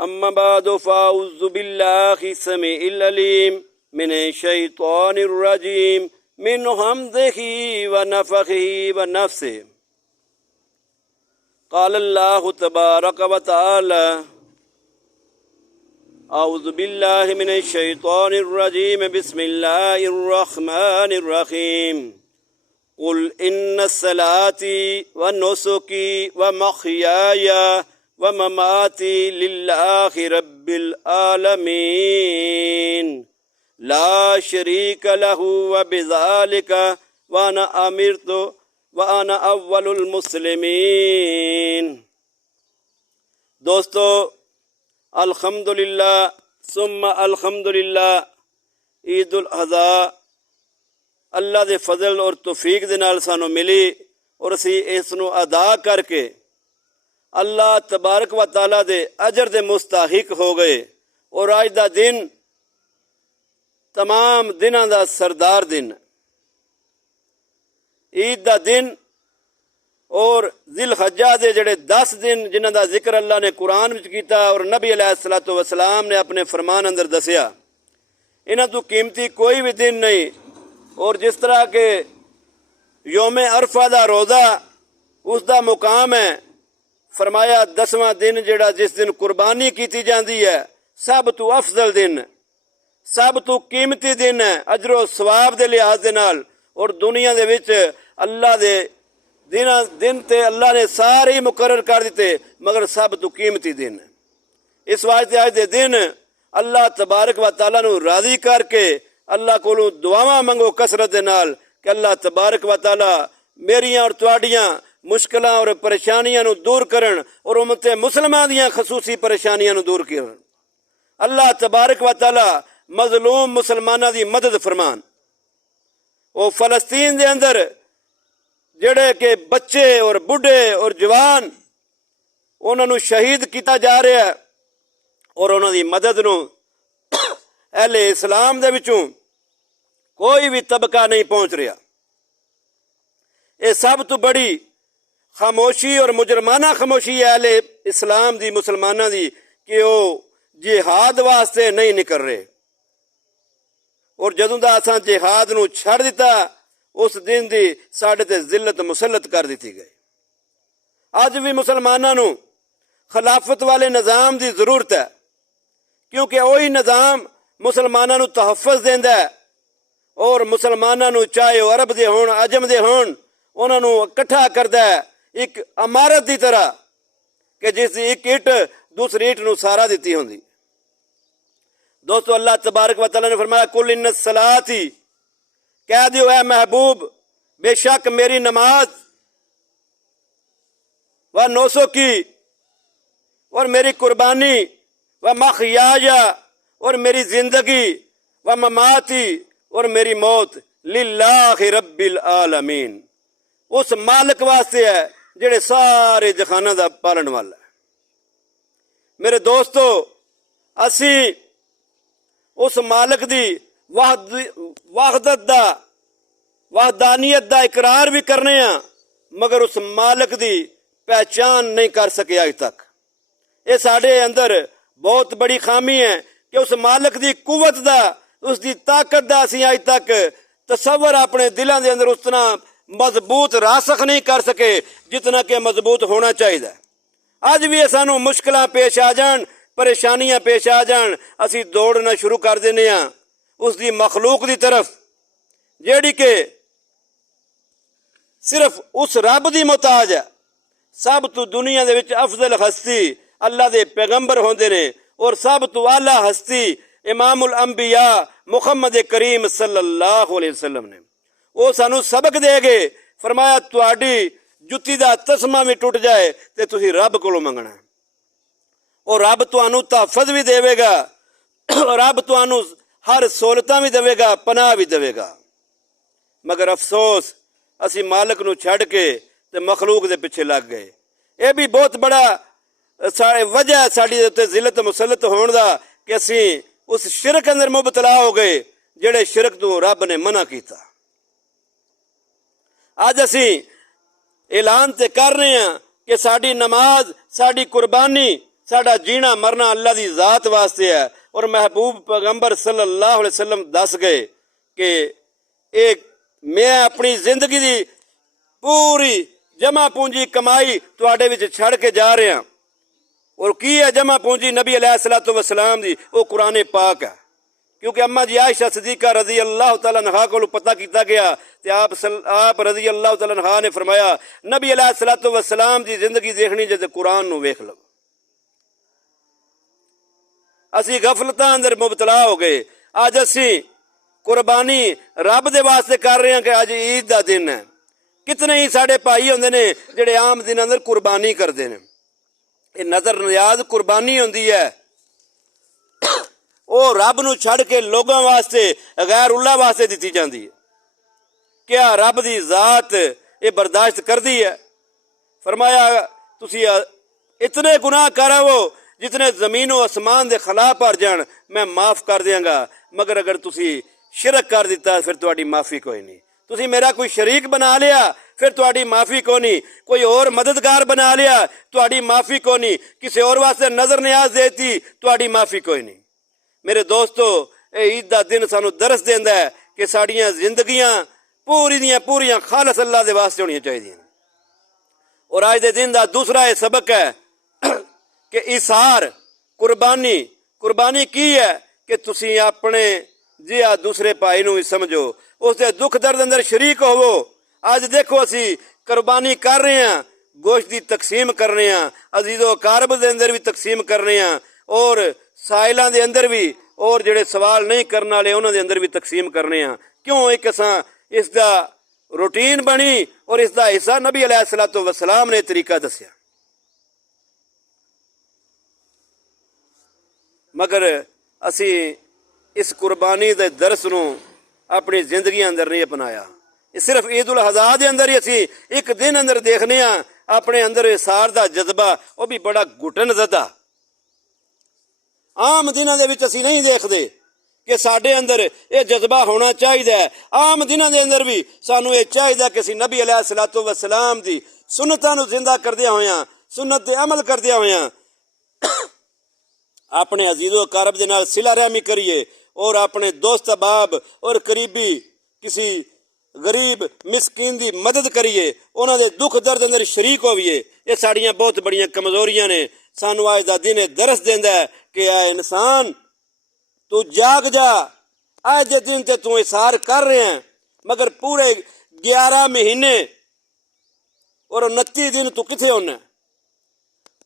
अम्मा बादु फ़ाऊज़ु बिल्लाहि समीइल अलीम मिनश-शैतानिर रजीम मिन हम्ज़िही व नफ़ख़िही व नफ़्सिही। क़ाल अल्लाहु तबारक व तआला अऊज़ु बिल्लाहि मिनश-शैतानिर रजीम बिस्मिल्लाहिर रहमानिर रहीम। क़ुल इन्ना सलाती व नुसुकी व महयाया व ममाती लिल्लाहि रब्बिल आलमीन ला शरीक लहू व बिज़ालिका व अना अमिरतु व अना अव्वलुल मुस्लिमीन। दोस्तों, अल्हम्दुलिल्लाह सुम्मा अल्हम्दुलिल्लाह, ईद उल अज़हा अल्लाह के फजल और तौफीक दे नाल सानू मिली और असी इस नू अदा करके अल्लाह तबारक व तआला दे अजर दे मुस्ताहिक हो गए। और अज दा दिन तमाम दिनां दा सरदार दिन, ईद दा दिन और जिलहज्जा दे जड़े 10 दिन जिन्हां दा जिक्र अल्लाह ने कुरान विच कीता और नबी अलैहिस्सलातु वस्सलाम ने अपने फरमान अंदर दसिया, इन्हां तो कीमती कोई भी दिन नहीं। और जिस तरह के योम अरफा दा रोज़ा उसका मुकाम है, फरमाया 10वां दिन जिहड़ा जिस दिन कुर्बानी की जाती है सब तो अफजल दिन, सब तो कीमती दिन है अजरो सवाब के लिहाज के नाल। और दुनिया दे विच अल्लाह दे दिन ते अल्लाह ने सारे ही मुकर्रर कर दिते, मगर सब तो कीमती दिन है। इस वास्ते अज दे दिन अल्लाह तबारक व तआला नू राजी करके अल्लाह कोलों दुआवां मंगो कसरत दे नाल कि अल्लाह तबारक व तआला मेरियां और तुहाडियां मुश्किलां और परेशानियां नू दूर करन और उम्मते मुसलमान दियां खसूसी परेशानियां नू दूर करन। अल्लाह तबारक व तआला मजलूम मुसलमानां दी मदद फरमान। वो फलस्तीन दे अंदर जेड़े के बच्चे और बुढ़े और जवान उन्हां नू शहीद किया जा रहा है और उन्हां दी मदद नू अहले इस्लाम दे विचों कोई भी तबका नहीं पहुंच रहा। ये सब तो बड़ी खामोशी और मुजरमाना खामोशी है अहले इस्लाम दी मुसलमाना दी कि वो जिहाद वास्ते नहीं निकल रहे। और जदों दा असां जिहाद नू छड़ दिता उस दिन दी साडे ते जिल्लत मुसलत कर दी गई। अज भी मुसलमाना नू खिलाफत वाले निज़ाम की जरूरत है, क्योंकि वही निज़ाम मुसलमाना नू तहफ़्फ़ुज़ देंदा है और मुसलमाना नू चाहे वह अरब दे होण अजम दे होण उन्हां नू इकट्ठा करदा है एक इमारत की तरह कि जिस एक ईट दूसरी ईट नू सहारा दिती होंदी। दोस्तों, अल्लाह तबारक व तआला ने फरमाया कुल इन्ना सलाती, कह दियो ऐ महबूब बेशक मेरी नमाज व नुसुकी और मेरी कुर्बानी व महयाया और मेरी जिंदगी व ममाती और मेरी मौत लिल्लाहि रब्बिल आलमीन, उस मालिक वास्ते है जेड़े सारे जहाना दा पालन वाला है। मेरे दोस्तों, असी उस मालिक दी वहदत दा वहदानियत दा इकरार भी करने हैं, मगर उस मालिक दी पहचान नहीं कर सके अज तक। ये साडे अंदर बहुत बड़ी खामी है कि उस मालिक दी कुवत दा उसकी ताकत दा असीं अज तक तसव्वुर अपने दिलों के अंदर उतना मजबूत रासख नहीं कर सके जितना कि मजबूत होना चाहिए। अज भी सानू मुश्किलां पेश आ जान, परेशानियां पेश आ जान, असी दौड़ना शुरू कर देने उसकी मखलूक की तरफ जेड़ी के सिर्फ उस रब की मोहताज है। सब तो दुनिया दे विच अफजल हस्ती अल्लाह दे पैगंबर होंदे ने और सब तो आला हस्ती इमामुल अंबिया मुहम्मद करीम सल्लल्लाहु अलैहि वसल्लम ने। वो सानू सबक दे गए, फरमाया तुहाडी जुत्ती दा तस्मा भी टुट जाए तो तुसीं रब कोलों मंगना और रब तुहानू तहफ़्फ़ुज़ भी देवेगा, रब तुहानू हर सहूलतां भी देवेगा, पनाह भी देवेगा। मगर अफसोस असी मालिक नू छड़ के ते मखलूक दे पिछे लग गए। यह भी बहुत बड़ा वजह साडी उत्ते जिल्लत मुसलत होण दा कि असी उस शिरक अंदर मुबतला हो गए जेड़े शिरक तो रब ने मना किया। अज असी ऐलान ते कर रहे हैं कि साडी नमाज, साडी कुर्बानी, साडा जीना मरना अल्लाह की जात वास्ते है। और महबूब पैगंबर सल्लल्लाहु अलैहि वसल्लम दस गए कि एक मैं अपनी जिंदगी की पूरी जमा पूंजी कमाई तुहाडे विच छड़ के जा रहा। और की है जमा पूंजी नबी अलैहिस्सलातु वस्सलाम दी? वो कुरान पाक है। क्योंकि अम्मा जी आयशा सदीका रजी अल्लाह तआला अन्हा को पता किया गया तो आप रजी अल्लाह तआला अन्हा ने फरमाया नबी अलैहिस्सलातु वस्सलाम की जिंदगी देखनी जे कुरान नूं वेख लो। असी गफलतां अंदर मुबतला हो गए। अज असी कुर्बानी रब दे वास्ते कर रहे हैं कि अज ईद का दिन है। कितने ही साडे भाई होंदे ने जिहड़े आम दिन अंदर कुर्बानी करते हैं। ये नजर नियाज कुर्बानी होंदी है। वो रब नूं छड़ के लोगों वास्ते गैर उल्लाह वास्ते दी जाती है। क्या रब की जात ये बर्दाश्त करती है? फरमाया तुसी इतने गुनाह करावो जितने जमीन व आसमान के खिलाफ भर जान, मैं माफ़ कर देंगा। मगर अगर तुसी शिरक कर दिता फिर तुहाडी माफ़ी कोई नहीं। तुसी मेरा कोई शरीक बना लिया फिर तुहाडी माफ़ी को नहीं। कोई और मददगार बना लिया तुहाडी माफ़ी को नहीं। किसी और वास्ते नजर न्याज देती तुहाडी माफ़ी कोई नहीं। मेरे दोस्तों, ईद का दिन सानू दरस देंदा है कि साड़ियाँ जिंदगियां पूरी दियां पूरियां खालस अल्लाह के वास्ते होनी चाहिए। और आज के दिन का दूसरा ये सबक है कि इसार कुर्बानी। कुर्बानी की है कि तुसी अपने जिहा दूसरे भाई नूं भी समझो, उसके दुख दर्द अंदर शरीक होवो। अज देखो असी कुर्बानी कर रहे हैं, गोश्त की तकसीम कर रहे हैं, अजीज़ो कारब के अंदर भी तकसीम कर रहे हैं, और साइलों के अंदर भी, और जिहड़े सवाल नहीं करने वाले उन्होंने अंदर भी तकसीम कर रहे हैं। क्यों? एक असां इसका रूटीन बनी और इसका हिस्सा नबी अलैहिस्सलातु वस्सलाम ने तरीका दसिया। मगर असी इस कुर्बानी के दरस नूं अपनी जिंदगी अंदर नहीं अपनाया। सिर्फ ईद उल अज़हा के अंदर ही असी एक दिन अंदर देखने अपने अंदर इसार का जज्बा, वह भी बड़ा घुटन ज़दा। आम दिनों के विच असी नहीं देखते कि साडे अंदर यह जज्बा होना चाहिए। आम दिनों के अंदर भी सानू ये चाहिए कि असी नबी अलैहिस्सलातु वस्सलाम दी सुन्नतां नूं जिंदा करदियां होयां, सुन्नत ते अमल करदियां होयां अपने अजीज़ो कारब दे नाल सिला रहमी करिए, और अपने दोस्त अहबाब और करीबी किसी गरीब मिसकीन की मदद करिए, उन्होंने दुख दर्द अंदर शरीक होइए। ये साड़ियाँ बहुत बड़ियां कमजोरियां ने। सानू अज दा दिन दरस देंदा है कि आ इंसान तू जाग जा। अज दे दिन ते तू इसार कर रहे हैं, मगर पूरे 11 महीने और 29 दिन तू किथे होना?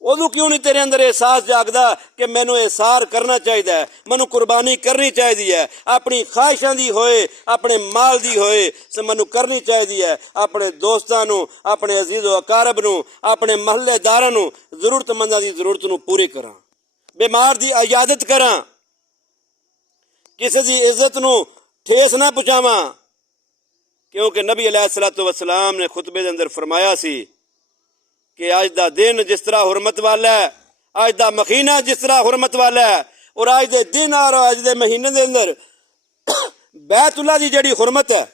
उदू क्यों नहीं तेरे अंदर एहसास जागदा कि मैनू इसार करना चाहिए, मैनू कुर्बानी करनी चाहिए है। अपनी ख्वाहिशां दी होए, अपने माल दी होए, मैनू करनी चाहिए है। अपने दोस्तां नू, अपने अजीज़ो अकारब नू, अपने महल्लेदारां नू, जरूरतमंदां दी जरूरत नू पूरी करां, बीमार दी इयादत करां, किसी दी इज्जत नू ठेस ना पहुंचावां। क्योंकि नबी अलैहिस्सलातु वस्सलाम ने खुतबे दे अंदर फरमाया सी कि अज का दिन जिस तरह हुरमत वाला है, अज का महीना जिस तरह हुरमत वाला है, और अज के दिन और अज के महीने के अंदर बैतुल्लाह की जिहड़ी हुरमत है,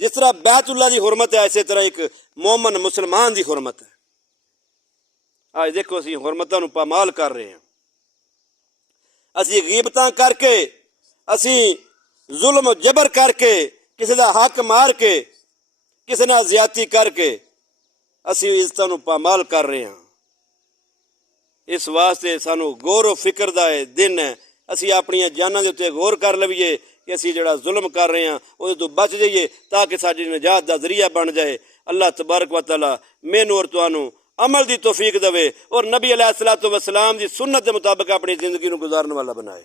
जिस तरह बैतुल्लाह की हुरमत है, इस तरह एक मोमन मुसलमान की हुरमत है। आज देखो असी हुरमतां नूं पामाल कर रहे हैं। असी गीबतां करके, असी जुल्म जबर करके, किसी का हक मार के, किसी नाल ज्यादती करके असी इज्जतां नूं पामाल कर रहे हैं। इस वास्ते सानू गौर व फिक्र का दिन है। असी अपनी जानां दे उत्ते गौर कर लवीए कि असी जिहड़ा जुल्म कर रहे हैं उहदे तो बच जाइए, ताकि साडी निजात का जरिया बन जाए। अल्लाह तबारक व तआला मैनू और तुहानू अमल की तौफीक देवे और नबी अलैहिस्सलातु वस्सलाम की सुन्नत के मुताबिक अपनी जिंदगी नूं गुजारन वाला बनाए।